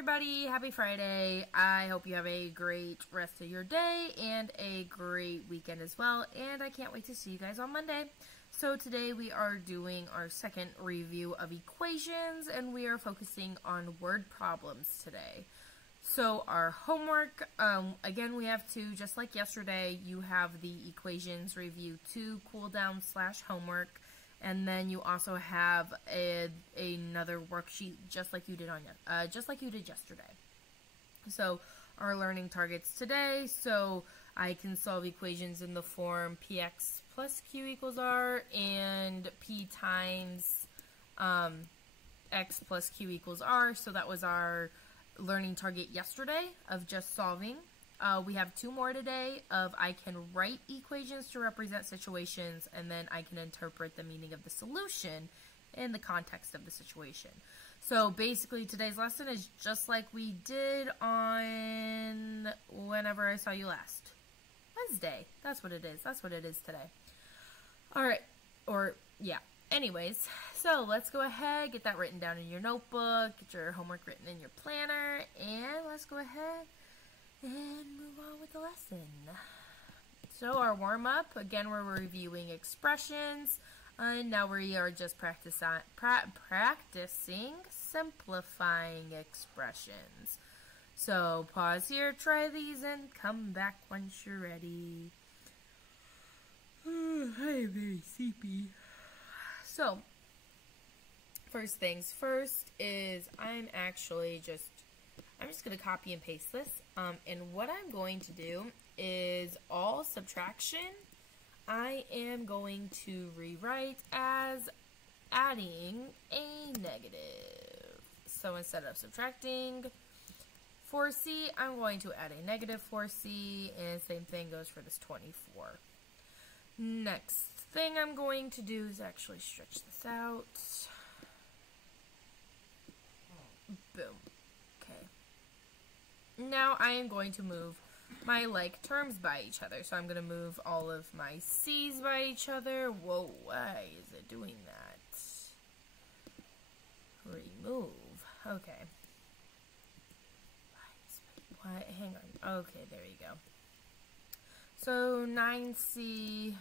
everybody, happy Friday. I hope you have a great rest of your day and a great weekend as well, and I can't wait to see you guys on Monday. So today we are doing our second review of equations, and we are focusing on word problems today. So our homework, again we have to, just like yesterday, you have the equations review 2 cool down / homework. And then you also have another worksheet just like you did yesterday. So our learning targets today. So I can solve equations in the form px plus q equals r and p times x plus q equals r. So that was our learning target yesterday of just solving. We have 2 more today of I can write equations to represent situations, and then I can interpret the meaning of the solution in the context of the situation. So basically today's lesson is just like we did on whenever I saw you last. Wednesday. That's what it is. That's what it is today. Alright. Yeah. Anyways, so let's go ahead, get that written down in your notebook, get your homework written in your planner, and let's go ahead and move on with the lesson. So our warm-up, again we're reviewing expressions, and now we are just practicing simplifying expressions. So pause here, try these, and come back once you're ready. I am very sleepy. So, first things first is I'm just going to copy and paste this, and what I'm going to do is all subtraction I am going to rewrite as adding a negative. So instead of subtracting 4c, I'm going to add a negative 4c, and same thing goes for this 24. Next thing I'm going to do is actually stretch this out. Boom. Okay. Now I am going to move my like terms by each other. So I'm going to move all of my c's by each other. Whoa, why is it doing that? Remove. Okay. Why? Hang on. Okay, there you go. So 9c,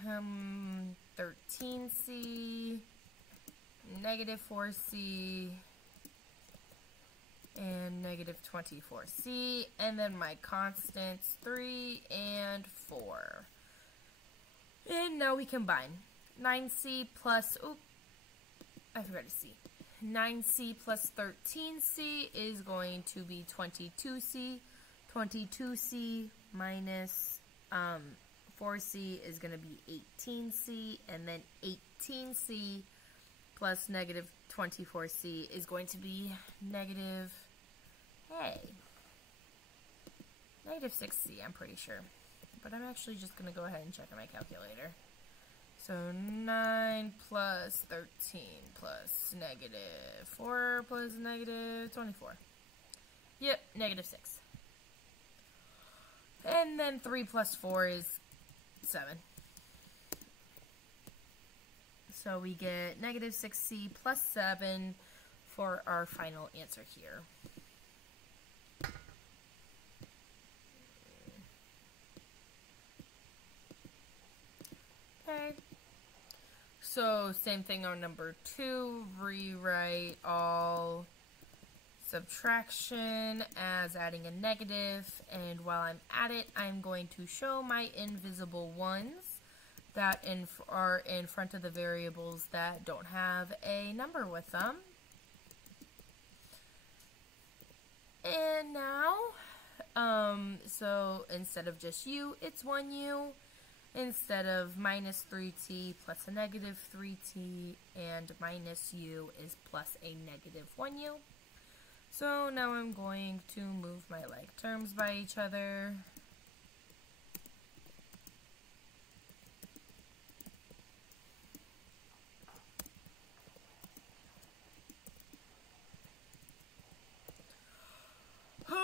13c, negative 4c, and negative 24c, and then my constants 3 and 4. And now we combine. 9c plus, I forgot a c. 9c plus 13c is going to be 22c. 22c minus 4c is going to be 18c, and then 18c plus negative 24c is going to be negative 6c, I'm pretty sure. But I'm actually just going to go ahead and check on my calculator. So 9 plus 13 plus negative 4 plus negative 24. Yep, negative 6. And then 3 plus 4 is 7. So we get negative 6c plus 7 for our final answer here. Okay. So same thing on number 2. Rewrite all subtraction as adding a negative, and while I'm at it, I'm going to show my invisible ones that are in front of the variables that don't have a number with them. And now, so instead of just u, it's 1u. Instead of minus 3t plus a negative 3t, and minus u is plus a negative 1u. So now I'm going to move my like terms by each other.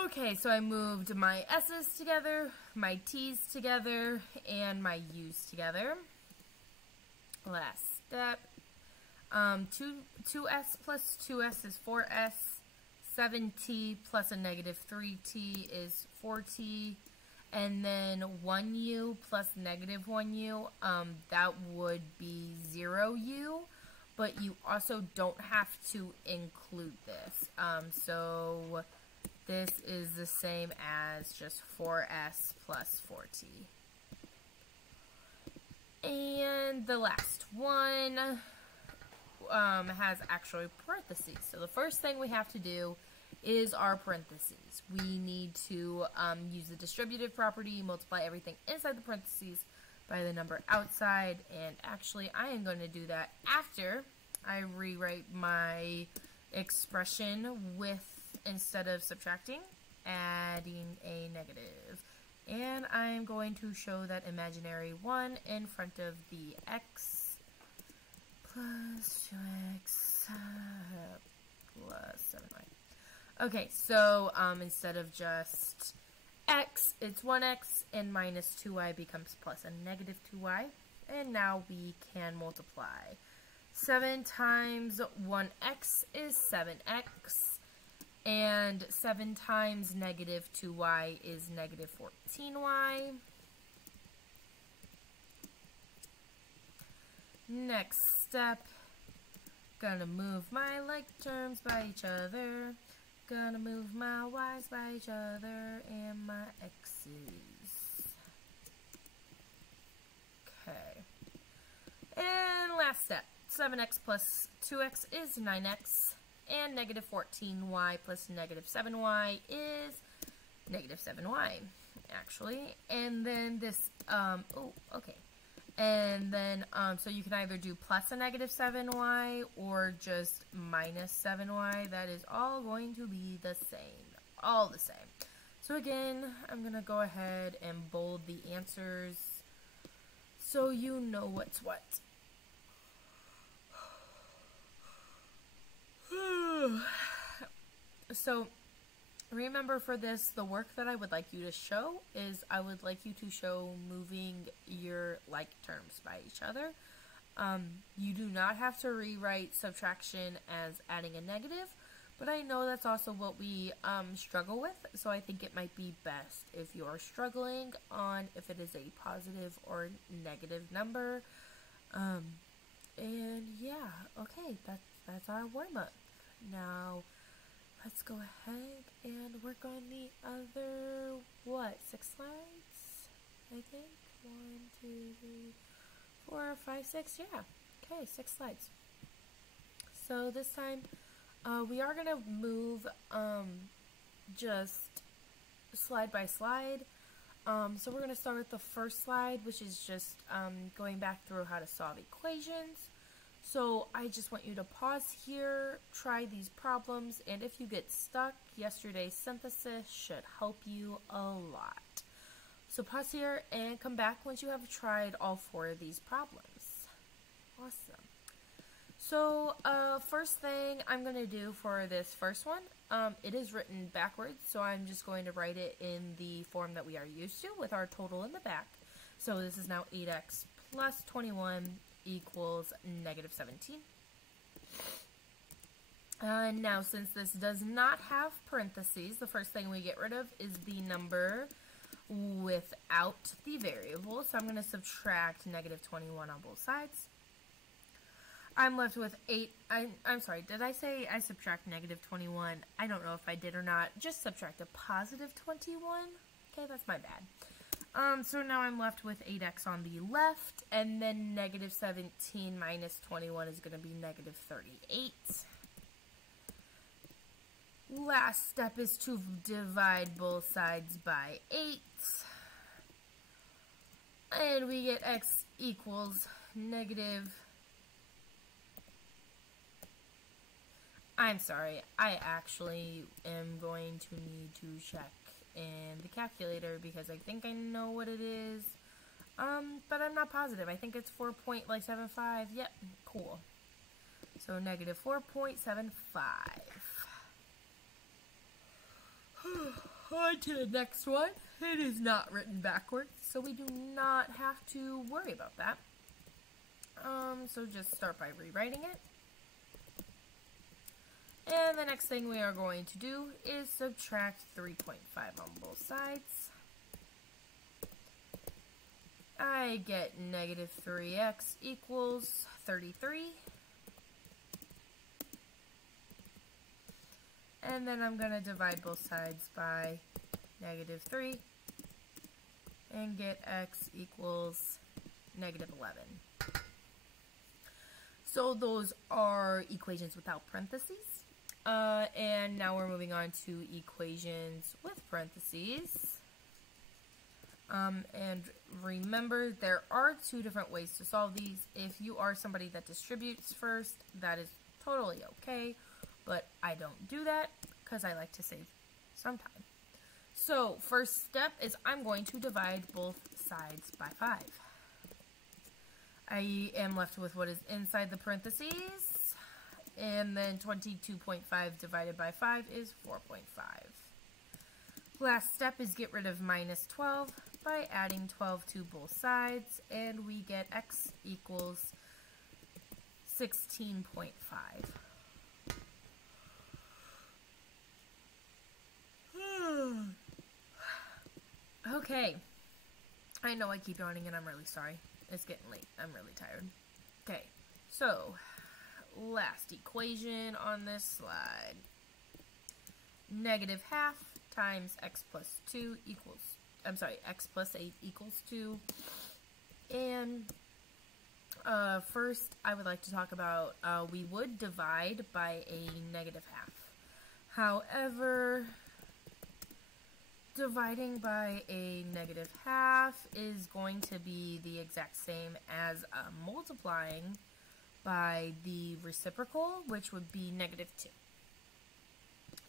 Okay, so I moved my s's together, my t's together, and my u's together. Last step. 2s plus 2s is 4s. 7t plus a negative 3t is 4t. And then 1u plus negative 1u, that would be 0u. But you also don't have to include this. So this is the same as just 4s plus 4t. And the last one has actually parentheses. So the first thing we have to do is our parentheses. We need to use the distributive property, multiply everything inside the parentheses by the number outside, and actually I am going to do that after I rewrite my expression with, instead of subtracting, adding a negative. And I'm going to show that imaginary 1 in front of the x plus 2x plus 7y. Okay, so instead of just x, it's 1x, and minus 2y becomes plus a negative 2y. And now we can multiply. 7 times 1x is 7x, and 7 times negative 2y is negative 14y. Next step, gonna move my like terms by each other. Gonna move my y's by each other and my x's. Okay. And last step, 7x plus 2x is 9x, and negative 14y plus negative 7y is negative 7y, actually. And then this, And then, so you can either do plus a negative 7y or just minus 7y. That is all going to be the same. All the same. So again, I'm going to go ahead and bold the answers so you know what's what. So, remember for this, the work that I would like you to show is I would like you to show moving your like terms by each other. You do not have to rewrite subtraction as adding a negative, but I know that's also what we struggle with, so I think it might be best if you're struggling on if it is a positive or negative number. And yeah, okay, that's our warm-up. Now, let's go ahead and work on the other, 6 slides, I think? 1, 2, 3, 4, 5, 6, yeah. Okay, 6 slides. So this time, we are going to move just slide by slide. So we're going to start with the first slide, which is just going back through how to solve equations. So I just want you to pause here, try these problems, and if you get stuck, yesterday's synthesis should help you a lot. So pause here and come back once you have tried all 4 of these problems. Awesome. So first thing I'm going to do for this first one, it is written backwards, so I'm just going to write it in the form that we are used to with our total in the back. So this is now 8x plus 21 equals negative 17. Now, since this does not have parentheses, the first thing we get rid of is the number without the variable. So I'm going to subtract negative 21 on both sides. I'm left with 8. I'm sorry, did I say I subtract negative 21? I don't know if I did or not. Just subtract a positive 21. Okay, that's my bad. So now I'm left with 8x on the left, and then negative 17 minus 21 is going to be negative 38. Last step is to divide both sides by 8. And we get x equals negative... I'm sorry, I actually am going to need to check in the calculator because I think I know what it is, but I'm not positive. I think it's 4.75. Yep, cool. So negative 4.75. On to the next one. It is not written backwards, so we do not have to worry about that. So just start by rewriting it. And the next thing we are going to do is subtract 3.5 on both sides. I get negative 3x equals 33. And then I'm going to divide both sides by negative 3 and get x equals negative 11. So those are equations without parentheses. And now we're moving on to equations with parentheses. And remember, there are two different ways to solve these. If you are somebody that distributes first, that is totally okay. But I don't do that because I like to save some time. So first step is I'm going to divide both sides by 5. I am left with what is inside the parentheses, and then 22.5 divided by 5 is 4.5. Last step is get rid of minus 12 by adding 12 to both sides, and we get x equals 16.5. Okay, I know I keep yawning and I'm really sorry. It's getting late. I'm really tired. Okay, so last equation on this slide. Negative half times x plus 2 equals, x plus 8 equals 2. And first I would like to talk about, we would divide by a negative half. However, dividing by a negative half is going to be the exact same as multiplying by the reciprocal, which would be negative 2.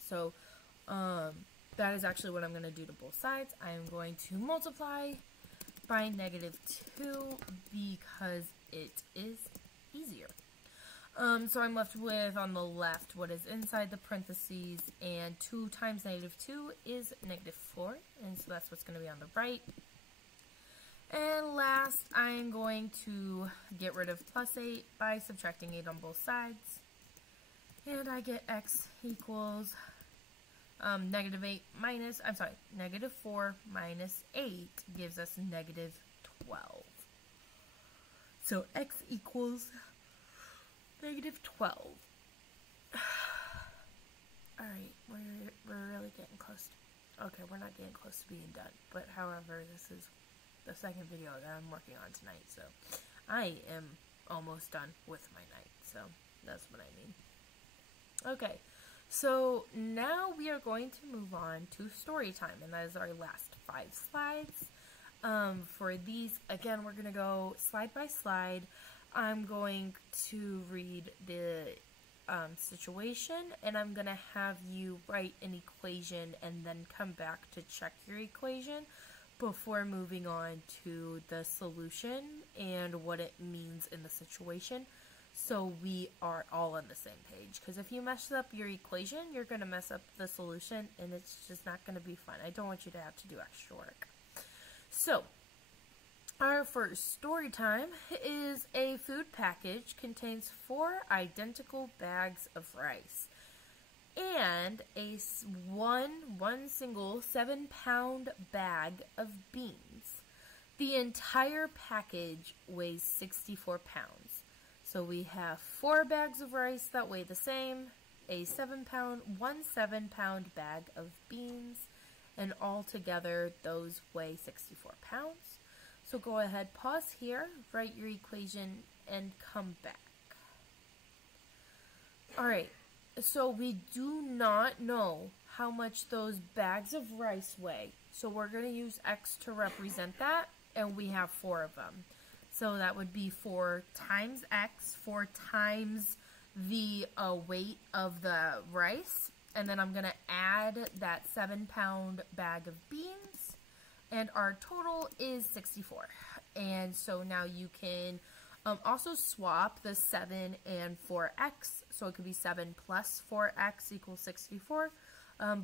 So that is actually what I'm going to do to both sides. I am going to multiply by negative 2 because it is easier. So I'm left with, on the left, what is inside the parentheses, and 2 times negative 2 is negative 4, and so that's what's going to be on the right. And last, I'm going to get rid of plus 8 by subtracting 8 on both sides, and I get x equals negative 4 minus 8 gives us negative 12. So x equals negative 12. Alright, we're really getting close. Okay, we're not getting close to being done. But however, this is the second video that I'm working on tonight. So I am almost done with my night. So that's what I mean. Okay, so now we are going to move on to story time. And that is our last 5 slides. For these, again, we're going to go slide by slide. I'm going to read the situation, and I'm going to have you write an equation and then come back to check your equation before moving on to the solution and what it means in the situation, so we are all on the same page. Because if you mess up your equation, you're going to mess up the solution, and it's just not going to be fun. I don't want you to have to do extra work. So our first story time is a food package contains 4 identical bags of rice and one single 7-pound bag of beans. The entire package weighs 64 pounds. So we have 4 bags of rice that weigh the same, one 7-pound bag of beans, and altogether those weigh 64 pounds. So go ahead, pause here, write your equation, and come back. Alright, so we do not know how much those bags of rice weigh. So we're going to use x to represent that, and we have 4 of them. So that would be 4 times x, 4 times the weight of the rice, and then I'm going to add that 7-pound bag of beans. And our total is 64. And so now you can also swap the 7 and 4x. So it could be 7 plus 4x equals 64.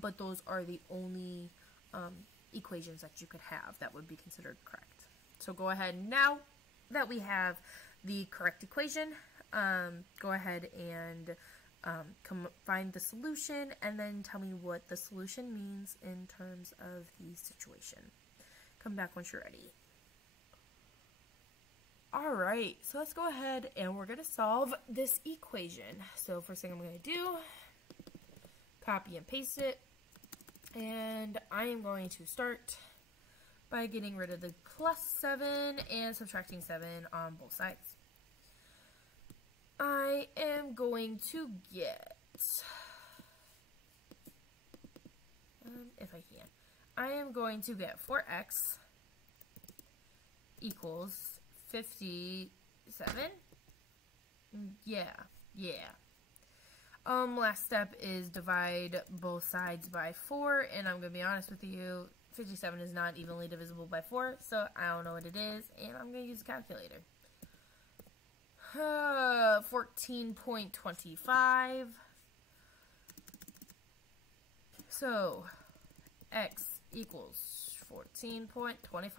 But those are the only equations that you could have that would be considered correct. So go ahead, now that we have the correct equation, go ahead and Come find the solution and then tell me what the solution means in terms of the situation. Come back once you're ready. Alright, so let's go ahead and we're going to solve this equation. So first thing I'm going to do, copy and paste it. And I am going to start by getting rid of the plus 7 and subtracting 7 on both sides. I am going to get, if I can, I am going to get 4x equals 57. Yeah. Last step is divide both sides by 4, and I'm going to be honest with you, 57 is not evenly divisible by 4, so I don't know what it is, and I'm going to use a calculator. 14.25. So, x equals 14.25.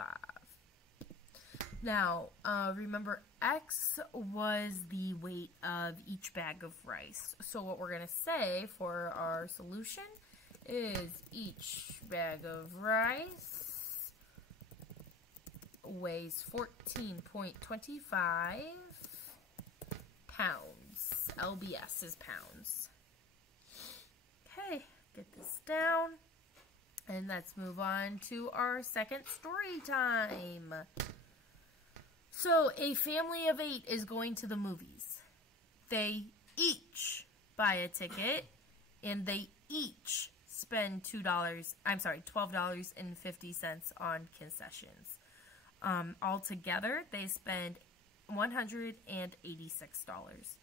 Now, remember, x was the weight of each bag of rice. So what we're going to say for our solution is each bag of rice weighs 14.25 pounds. LBS is pounds. Okay, get this down. And let's move on to our second story time. So, a family of 8 is going to the movies. They each buy a ticket, and they each spend $12.50 on concessions. Altogether, they spend $186.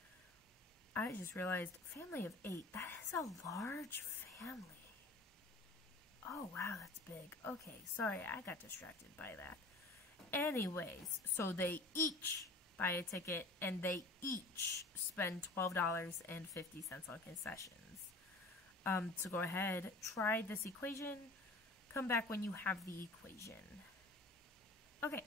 I just realized, family of 8, that is a large family. Oh, wow, that's big. Okay, sorry, I got distracted by that. Anyways, so they each buy a ticket and they each spend $12.50 on concessions. So go ahead, try this equation, come back when you have the equation. Okay,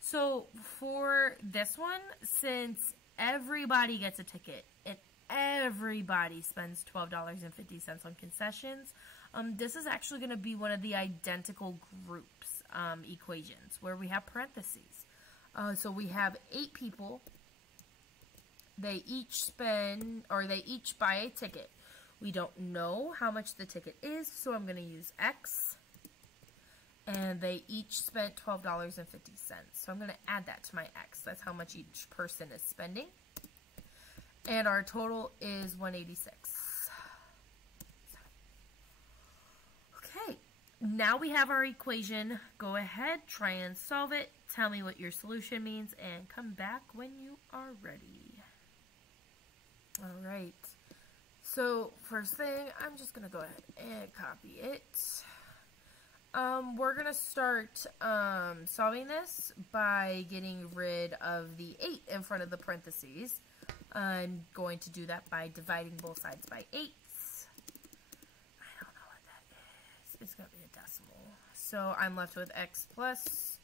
so for this one, since everybody gets a ticket and everybody spends $12.50 on concessions, this is actually going to be one of the identical groups equations where we have parentheses. So we have 8 people. They each buy a ticket. We don't know how much the ticket is, so I'm going to use X. And they each spent $12.50. So I'm going to add that to my X. That's how much each person is spending. And our total is 186. Okay, now we have our equation. Go ahead, try and solve it. Tell me what your solution means and come back when you are ready. Alright, so first thing, I'm just going to go ahead and copy it. We're going to start solving this by getting rid of the 8 in front of the parentheses. I'm going to do that by dividing both sides by 8. I don't know what that is. It's going to be a decimal. So I'm left with x plus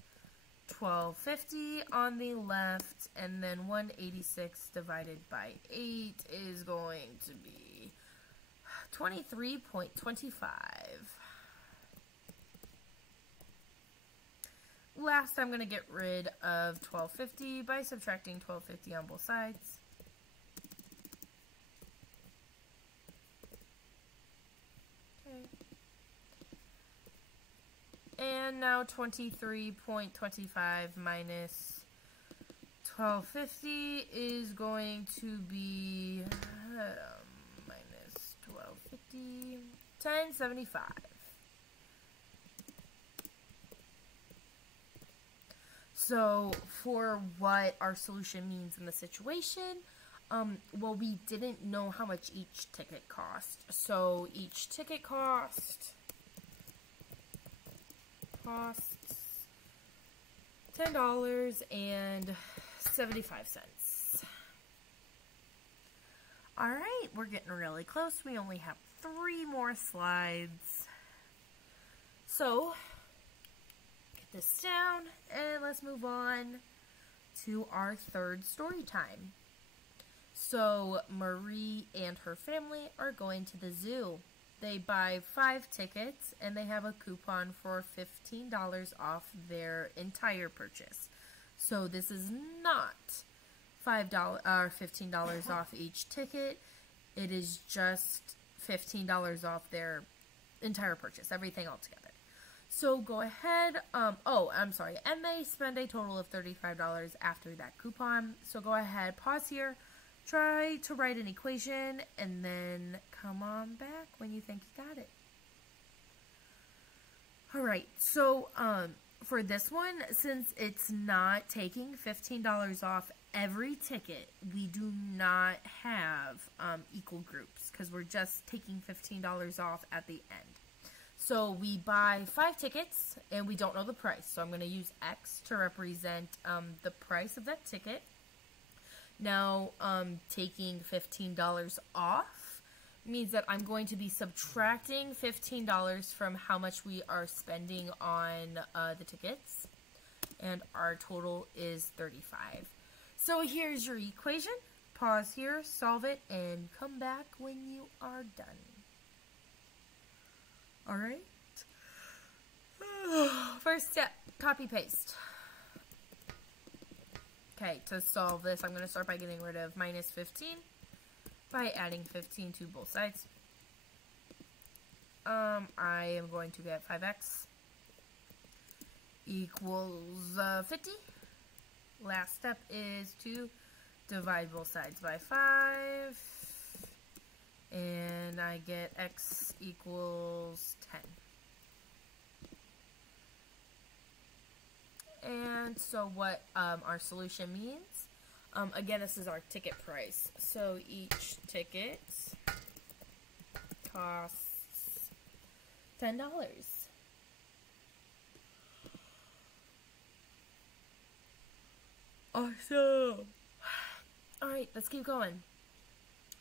1250 on the left, and then 186 divided by 8 is going to be 23.25. Last, I'm going to get rid of 1250 by subtracting 1250 on both sides. Okay. And now 23.25 minus 1250 is going to be minus 1250, 1075. So, for what our solution means in the situation, well, we didn't know how much each ticket cost. So, each ticket costs $10.75. Alright, we're getting really close. We only have 3 more slides. So, this down and let's move on to our third story time. So Marie and her family are going to the zoo. They buy 5 tickets and they have a coupon for $15 off their entire purchase. So this is not $5 or $15 off each ticket. It is just $15 off their entire purchase, everything all together. So go ahead, I'm sorry, and they spend a total of $35 after that coupon. So go ahead, pause here, try to write an equation, and then come on back when you think you got it. Alright, so for this one, since it's not taking $15 off every ticket, we do not have equal groups because we're just taking $15 off at the end. So we buy 5 tickets and we don't know the price. So I'm going to use X to represent the price of that ticket. Now, taking $15 off means that I'm going to be subtracting $15 from how much we are spending on the tickets. And our total is $35. So here's your equation. Pause here, solve it, and come back when you are done. Alright. First step, copy paste. Okay, to solve this, I'm going to start by getting rid of minus 15 by adding 15 to both sides. I am going to get 5x equals 50. Last step is to divide both sides by 5. And I get x equals 10. And so what our solution means, again, this is our ticket price. So each ticket costs $10. Awesome. Alright, let's keep going.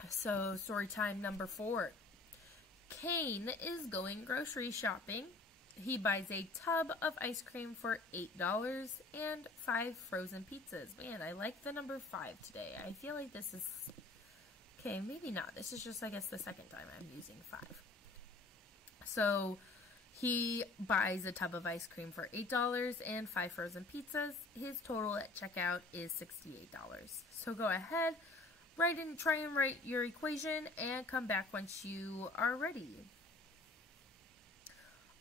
So, story time number 4. Kane is going grocery shopping. He buys a tub of ice cream for $8 and 5 frozen pizzas. Man, I like the number 5 today. I feel like this is... Okay, maybe not. This is just, I guess, the second time I'm using 5. So, he buys a tub of ice cream for $8 and 5 frozen pizzas. His total at checkout is $68. So, go ahead. Try and write your equation and come back once you are ready.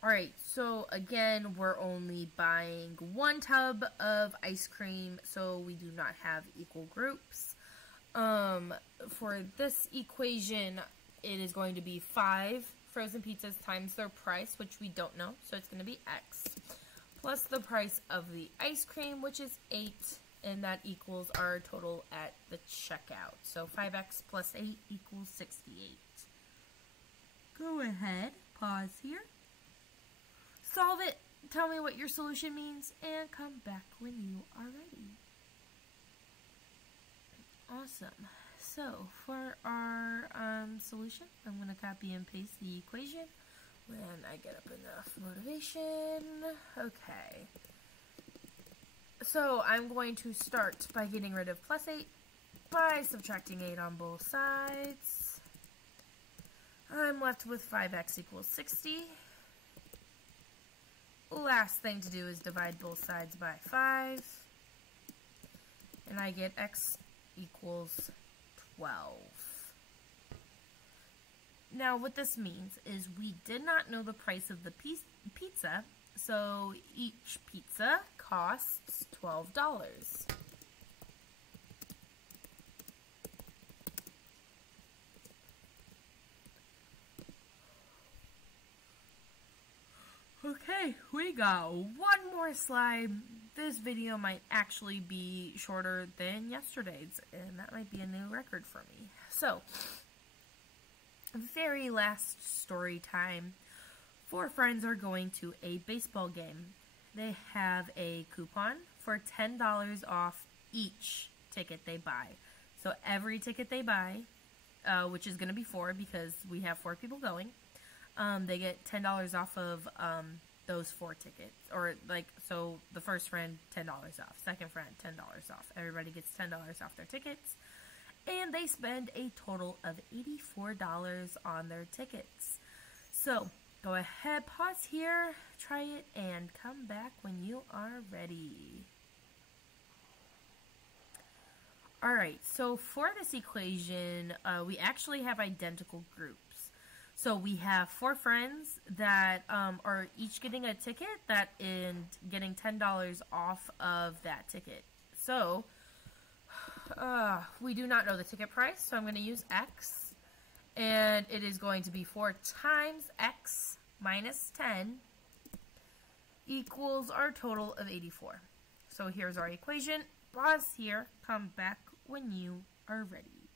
Alright, so again, we're only buying 1 tub of ice cream, so we do not have equal groups. For this equation, it is going to be 5 frozen pizzas times their price, which we don't know, so it's going to be x, plus the price of the ice cream, which is 8. And that equals our total at the checkout. So 5x plus 8 equals 68. Go ahead, pause here. Solve it, tell me what your solution means, and come back when you are ready. Awesome. So for our solution, I'm going to copy and paste the equation when I get up enough motivation. Okay. So I'm going to start by getting rid of plus 8 by subtracting 8 on both sides. I'm left with 5x equals 60. Last thing to do is divide both sides by 5. And I get x equals 12. Now what this means is we did not know the price of the pizza, so each pizza costs $12. Okay, we got one more slide. This video might actually be shorter than yesterday's, and that might be a new record for me. So, very last story time. 4 friends are going to a baseball game. They have a coupon for $10 off each ticket they buy. So every ticket they buy, which is going to be 4 because we have 4 people going, they get $10 off of those 4 tickets. Or so the first friend, $10 off. Second friend, $10 off. Everybody gets $10 off their tickets. and they spend a total of $84 on their tickets. So go ahead, pause here, try it, and come back when you are ready. Alright, so for this equation, we actually have identical groups. So we have 4 friends that are each getting a ticket and getting $10 off of that ticket. So we do not know the ticket price, so I'm going to use X. And it is going to be 4 times X minus 10 equals our total of 84. So here's our equation. Pause here, come back when you are ready.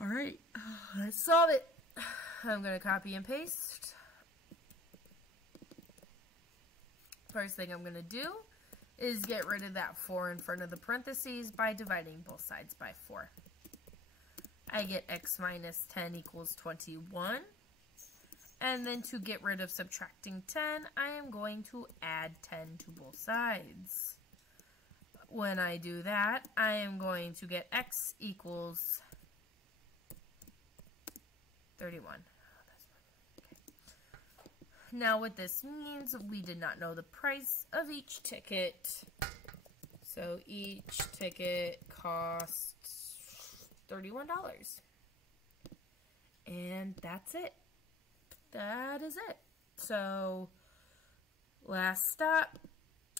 Alright, let's solve it. I'm going to copy and paste. First thing I'm going to do is get rid of that 4 in front of the parentheses by dividing both sides by 4. I get x minus 10 equals 21. And then to get rid of subtracting 10, I am going to add 10 to both sides. When I do that, I am going to get x equals 31. Now what this means, we did not know the price of each ticket. So each ticket costs $31. And that's it. That is it. So last stop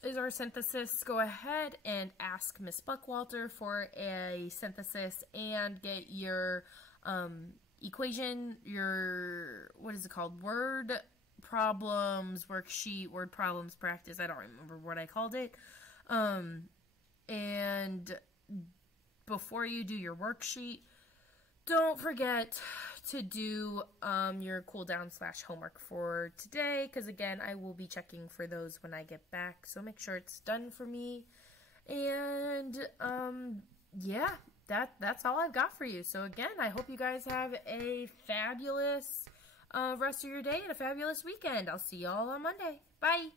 is our synthesis. Go ahead and ask Miss Buckwalter for a synthesis and get your equation, your, what is it called, word problems worksheet, word problems practice, I don't remember what I called it, and before you do your worksheet, don't forget to do your cool down / homework for today, because again, I will be checking for those when I get back, so make sure it's done for me. And yeah, that's all I've got for you. So again, I hope you guys have a fabulous rest of your day and a fabulous weekend. I'll see y'all on Monday. Bye!